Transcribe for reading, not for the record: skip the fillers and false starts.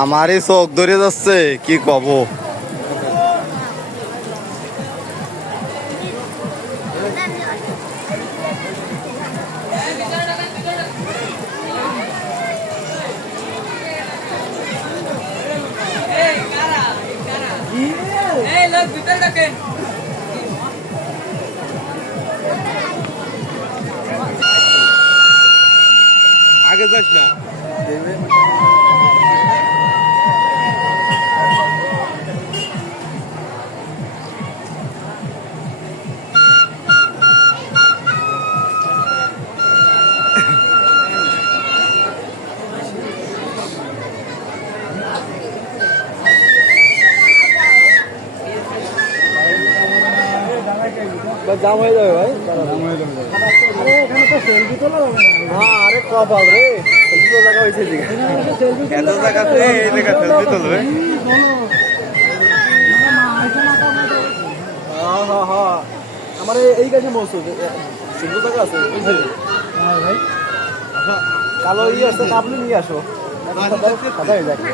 আমারই চোখ ধরে যাচ্ছে কি কব। আগে যাস না। জাম হয়ে যাবে ভাই, এখানে তো সেলফি তোলা যাবে না। হ্যাঁ, আরে কপাল রে, সেলফি তো জায়গা হয়েছে দিকে, এত জায়গাতে এই জায়গা সেলফি তুলবে। আমার এই কাছে মৌসুম সেলফি জায়গা আছে ভাই, কালো আছে, আপনি নিয়ে আসো, সাদা হয়ে যাবে।